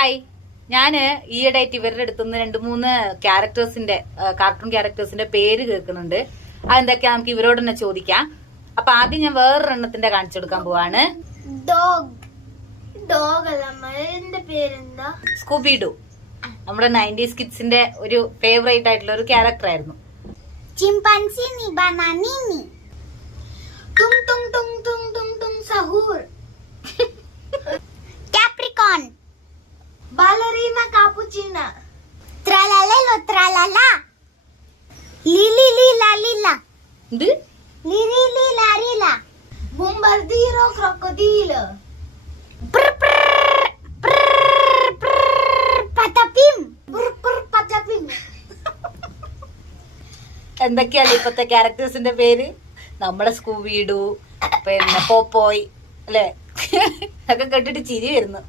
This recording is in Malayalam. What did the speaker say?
ഹായ്, ഞാന് ഈയിടെയായിട്ട് ഇവരുടെ അടുത്തുനിന്ന് 2-3 ക്യാരക്ടേഴ്സിന്റെ കാർട്ടൂൺ ക്യാരക്ടേഴ്സിന്റെ പേര് കേൾക്കുന്നുണ്ട്. അതെന്തൊക്കെയാ നമുക്ക് ഇവരോട് തന്നെ ചോദിക്കാം. അപ്പൊ ആദ്യം ഞാൻ വേറൊരെണ്ണത്തിന്റെ കാണിച്ചു കൊടുക്കാൻ പോവാണ്. സ്കൂബിഡു. നമ്മുടെ 90s കിഡ്സിന്റെ ഒരു ഫേവറേറ്റ് ആയിട്ടുള്ള ഒരു ക്യാരക്ടർ ആയിരുന്നു. ചിമ്പാൻസി നി ബനാനി നി തും തും തും തും തും തും സഹൂർ കാപ്രിക്കോൺ ബാലറീന കാപ്പുച്ചിന ട്രലലലോ ട്രലല ലിലി ലിലാ ലിലാ എന്ത് ലിലി ലിലാ ലിലാ ബുംബർദീറോ ക്രോക്കോഡീല് പതപിം പതപിം. എന്തൊക്കെയാണ് ഇപ്പത്തെ ക്യാരക്ടേഴ്സിന്റെ പേര്? നമ്മുടെ സ്കൂബിഡു, പിന്നെ പോപ്പോയ് അല്ലെ, ഒക്കെ കേട്ടിട്ട് ചിരി വരുന്നു.